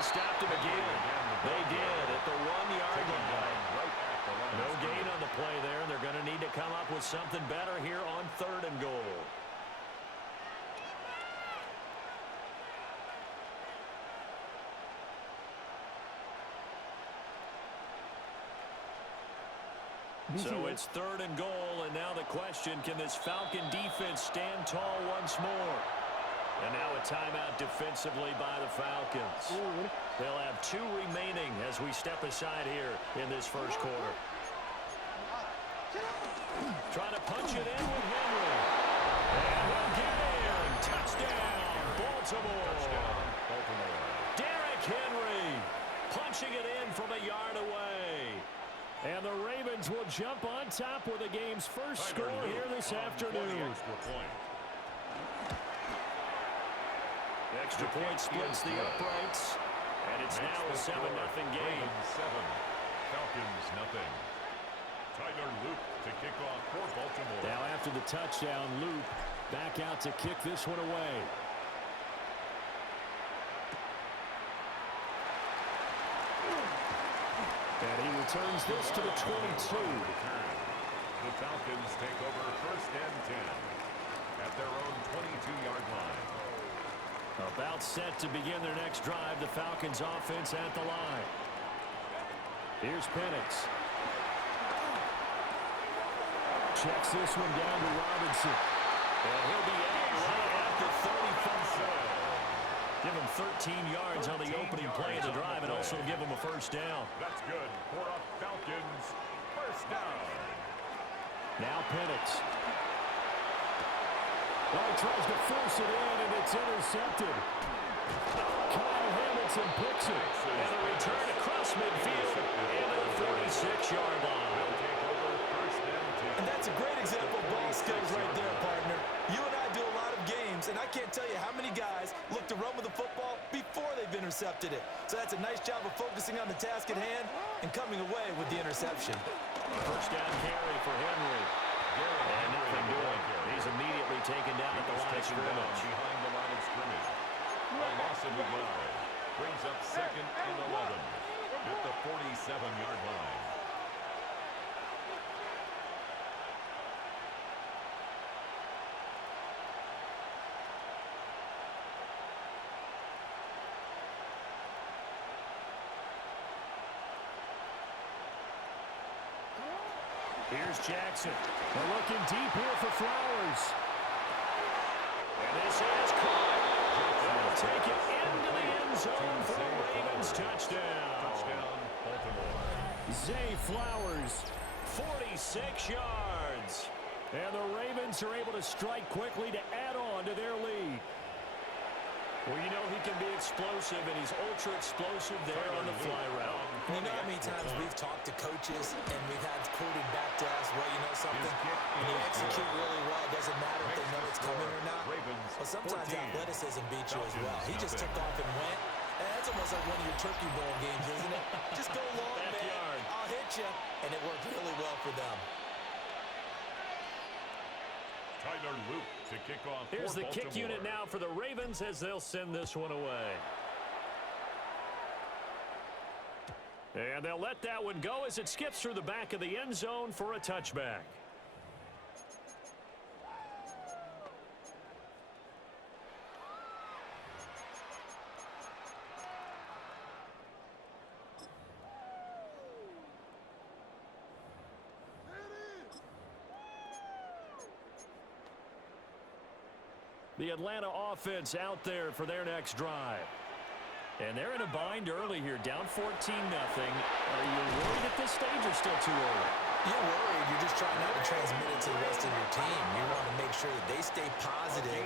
they stopped him again. They did at the 1-yard line. No gain on the play there. They're going to need to come up with something better here on 3rd and goal. So it's 3rd and goal, and now the question, can this Falcon defense stand tall once more? And now a timeout defensively by the Falcons. They'll have 2 remaining as we step aside here in this first quarter. Trying to punch it in with Henry. And we'll get in. Touchdown, Baltimore. Derrick Henry punching it in from a yard away. And the Ravens will jump on top with the game's first score here this afternoon. Extra point splits the uprights. And it's now a 7-0 game. 7, Falcons nothing. Tyler Loop to kick off for Baltimore. Now after the touchdown, Loop back out to kick this one away. And he returns this to the 22. The Falcons take over 1st and 10 at their own 22-yard line. About set to begin their next drive. The Falcons offense at the line. Here's Penix. Checks this one down to Robinson. And he'll be out right at the 35. Give him 13 yards on the opening play of the drive and also give him a first down. That's good for a Falcons first down. Now Penix. Oh, tries to force it in, and it's intercepted. Kyle Hamilton picks it. And a return across midfield into the 46-yard line. And that's a great example of ball skills right there, partner. You and I do a lot of games, and I can't tell you how many guys look to run with the football before they've intercepted it. So that's a nice job of focusing on the task at hand and coming away with the interception. First down carry for Henry. And nothing doing. He's immediately taken down at the line of scrimmage. Behind the line of scrimmage. A loss of 9 brings up 2nd and 11 at the 47-yard line. Here's Jackson. They're looking deep here for Flowers. And this is caught. They'll take it into the end zone for the Ravens touchdown. Touchdown, Baltimore. Zay Flowers, 46 yards. And the Ravens are able to strike quickly to add on to their lead. Well, you know he can be explosive, and he's ultra-explosive there on the fly route. You know how many times we've talked to coaches and we've had quoted back to us, well, you know something? When you execute really well, it doesn't matter if they know it's coming or not. But sometimes athleticism beats you as well. He just took off and went. And that's almost like one of your Turkey Bowl games, isn't it? Just go long, man. I'll hit you. And it worked really well for them. Tyler Loop to kick off. Here's the Baltimore. kick unit now for the Ravens as they'll send this one away. And they'll let that one go as it skips through the back of the end zone for a touchback. The Atlanta offense out there for their next drive. And they're in a bind early here, down 14-0. Are you worried at this stage or still too early? You're worried. You're just trying not to transmit it to the rest of your team. You want to make sure that they stay positive.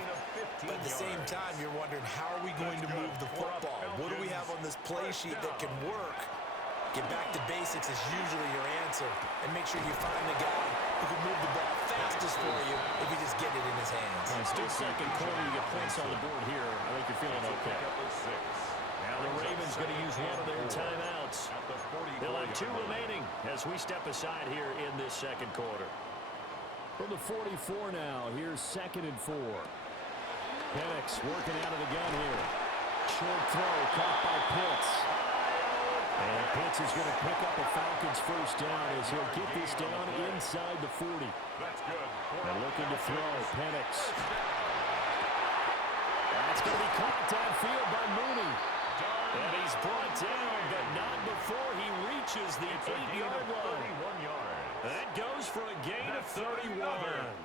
But at the same time, you're wondering, how are we going to move the football? What do we have on this play sheet that can work? Get back to basics is usually your answer. And make sure you find the guy who can move the ball fastest for you if you just get it in his hands. Still second quarter, you get points on the board here. I think you're feeling okay. Now the Ravens going to use one of their timeouts. They'll have 2 remaining as we step aside here in this second quarter. From the 44 now, here's 2nd and 4. Penix working out of the gun here. Short throw caught by Pitts. And Pitts is going to pick up a Falcons first down as he'll get this down inside the 40. That's good. And looking to throw, Penix. That's going to be caught downfield by Mooney. And he's brought down, but not before he reaches the 8-yard line. That goes for a gain of 31.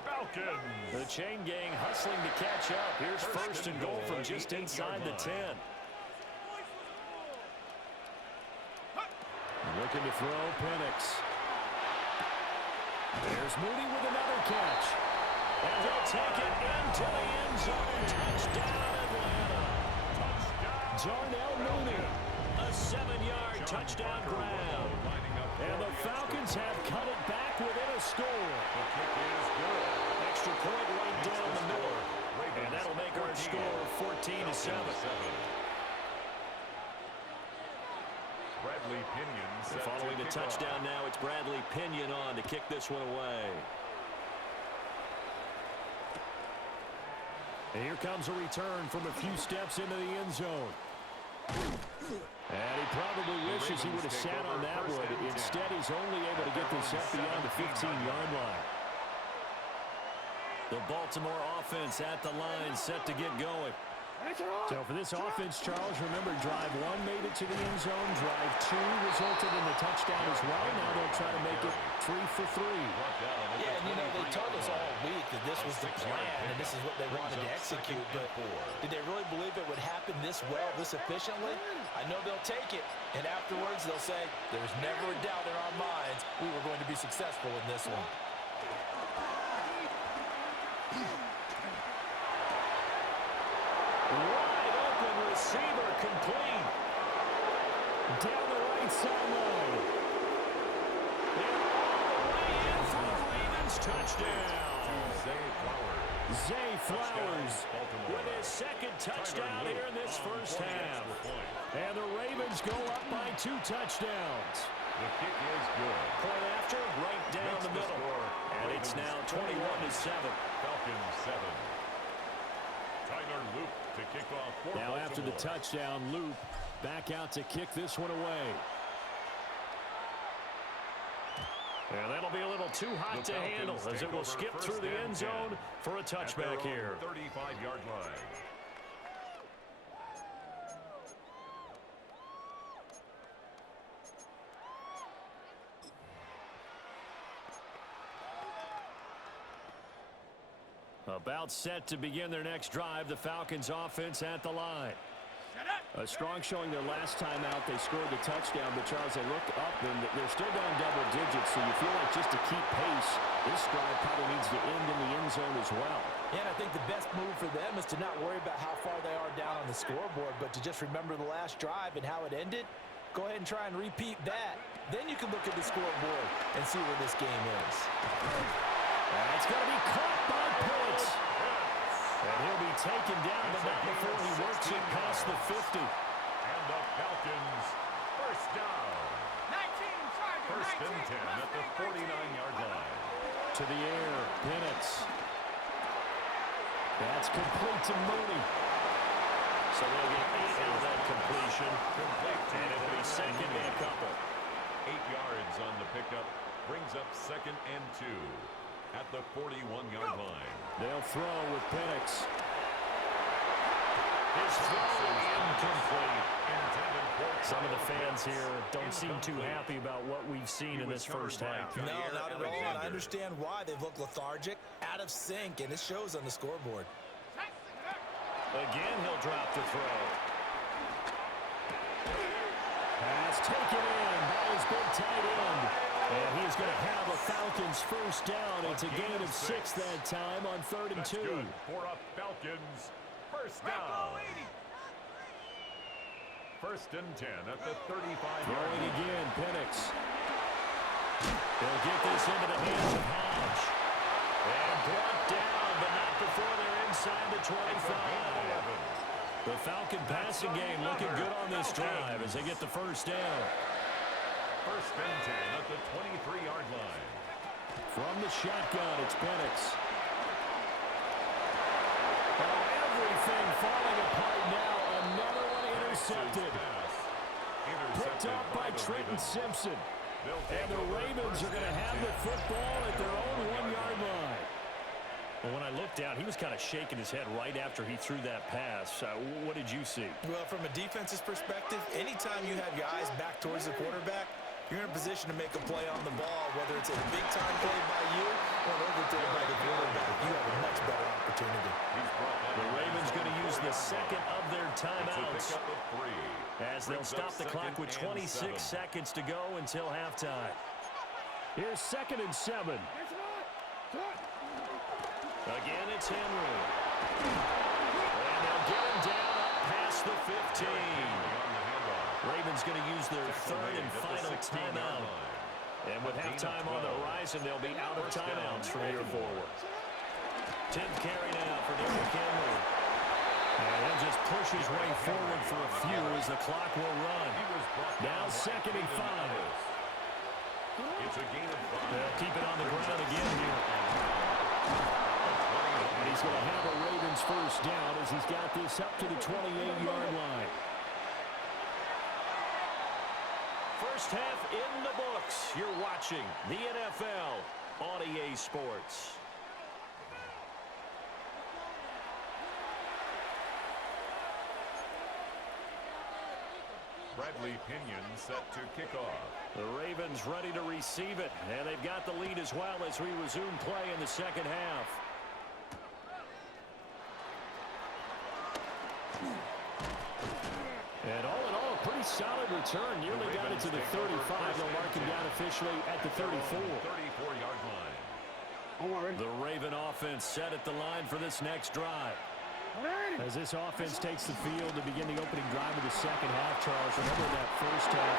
Falcons. The chain gang hustling to catch up. Here's first and goal from just inside the 10. Looking to throw, Penix. There's Mooney with another catch. And he'll take it into the end zone. Touchdown, Atlanta. Darnell Mooney, a 7-yard touchdown grab. And the Falcons have cut it back within a score. The kick is good. Extra point right down the middle. And that'll make our score 14-7. Bradley Pinion set Following the touchdown now, it's Bradley Pinion on to kick this one away. And here comes a return from a few steps into the end zone. And he probably wishes he would have sat on that one. Instead, he's only able to get this up beyond the 15-yard line. The Baltimore offense at the line, set to get going. So for this offense, Charles, remember, drive 1 made it to the end zone. Drive 2 resulted in the touchdown as well. Now they'll try to make it 3 for 3. Yeah, and you know, they told us all week that this was the plan and this is what they wanted to execute. But did they really believe it would happen this well, this efficiently? I know they'll take it. And afterwards, they'll say, there was never a doubt in our minds we were going to be successful in this one. Wide open receiver complete. Down the right sideline. And all the way in for the Ravens touchdown. Zay Flowers with his second touchdown here in this first half. And the Ravens go up by 2 touchdowns. The kick is good. Point after, right down the middle. And it's now 21-7. Falcons 7. Tyler Loop to kick off for Now after the touchdown, Loop back out to kick this one away. And that'll be a little too hot to handle as it will skip through the end zone for a touchback here. 35-yard line. About set to begin their next drive, the Falcons offense at the line. A strong showing their last time out. They scored the touchdown, but Charles, they looked up and they're still down double digits, so you feel like just to keep pace, this drive probably needs to end in the end zone as well. And I think the best move for them is to not worry about how far they are down on the scoreboard, but to just remember the last drive and how it ended. Go ahead and try and repeat that. Then you can look at the scoreboard and see where this game is. It's going to be caught by Pitts. And he'll be taken down, but not before he works it past the 50. And the Falcons first down. 1st and 10 at the 49-yard line. To the air, Penix. That's complete to Mooney. So they'll get 8 out of that completion. And it'll be second and a couple. 8 yards on the pickup. Brings up 2nd and 2 at the 41-yard line. They'll throw with Penix. His throw incomplete. Some of the fans here don't seem too happy about what we've seen in this first half. No, not at all. And I understand why. They've looked lethargic, out of sync, and it shows on the scoreboard. Again, he'll drop the throw. Pass taken in by his big tight end. And he's going to have a Falcons first down. It's a gain of 6 that time on 3rd and 2. For a Falcons first down. 1st and 10 at the 35-yard Throwing line. again, Penix. They'll get this into the hands of Hodge. And brought down, but not before they're inside the 25. The Falcon passing game looking good on this drive as they get the first down. 1st and 10 at the 23-yard line. From the shotgun, it's Penix. Oh, everything falling apart now. Another one intercepted. Picked up by Trenton Simpson. And the Ravens are going to have the football at their own 1-yard line. Well, when I looked down, he was kind of shaking his head right after he threw that pass. What did you see? Well, from a defense's perspective, anytime you have your eyes back towards the quarterback, you're in a position to make a play on the ball, whether it's a big-time play by you or an overthrow by the quarterback. You have a much better opportunity. The Ravens going to use the second of their timeouts as they'll stop the clock with 26 seconds to go until halftime. Here's 2nd and 7. Again, it's Henry. And they'll get him down up past the 15. Ravens going to use their 3rd and final timeout. And with halftime on the horizon, they'll be out of timeouts from here forward. 10th carry now for Derrick Henry. And he'll just push his way forward for a few as the clock will run. Now 2nd and 5. It's a gain of 5. They'll keep it on the ground again here. And he's going to have a Ravens first down as he's got this up to the 28-yard line. First half in the books. You're watching the NFL on EA Sports. Bradley Pinion set to kick off. The Ravens ready to receive it, and they've got the lead as well as we resume play in the second half. And all in all, a pretty solid return. Nearly got it to the 35. They'll mark him down officially at the 34. 34-yard line. The Raven offense set at the line for this next drive. As this offense takes the field to begin the opening drive of the second half, Charles, remember that first half,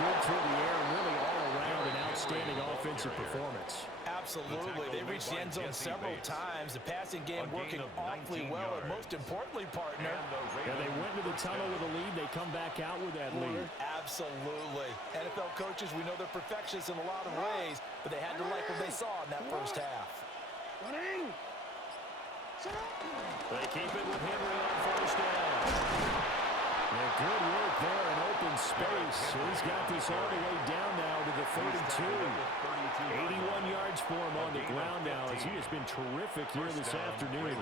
good through the air, really all around an outstanding offensive performance. Absolutely. They reached the end zone several times. The passing game working awfully well, and most importantly, partner. And they went to the tunnel with a lead. They come back out with that lead. Absolutely. NFL coaches, we know they're perfectionists in a lot of ways, but they had to like what they saw in that first half. They keep it with Henry on first down. And good work there in open space. So he's got this all the way down now to the 32. 81 yards for him on the ground now as he has been terrific here this afternoon.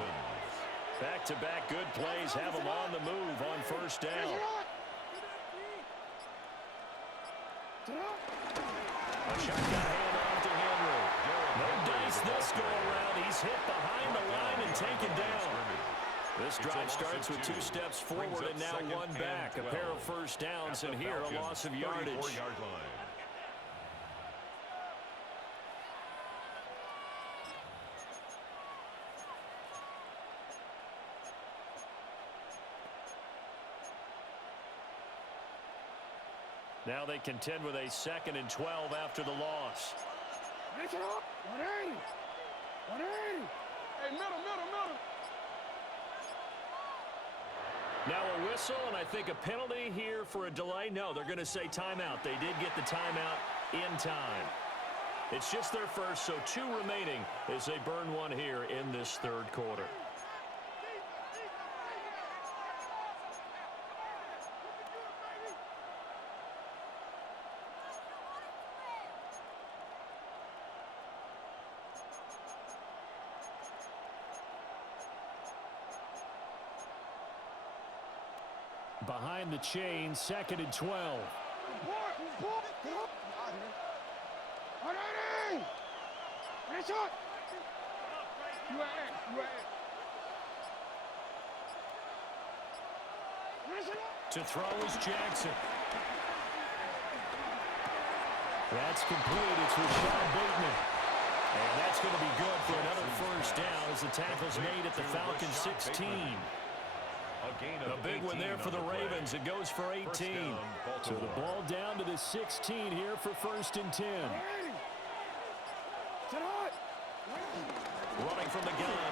Back-to-back good plays have him on the move on first down. A shotgun handoff to Henry. No dice this go-around. He's hit behind the line and taken down. This drive starts with 2 steps forward and now 1 back. A pair of first downs, and here a loss of yardage. Now they contend with a 2nd and 12 after the loss. 180. 180. Hey, middle. Now a whistle, and I think a penalty here for a delay. No, they're going to say timeout. They did get the timeout in time. It's just their first, so 2 remaining as they burn 1 here in this 3rd quarter. Behind the chain, 2nd and 12. To throw is Jackson. That's complete. It's Rashad Bateman. And that's going to be good for another first down as the tackle's made at the Falcons 16. A big one there for the Ravens. It goes for 18. So the ball down to the 16 here for 1st and 10. Running from the gun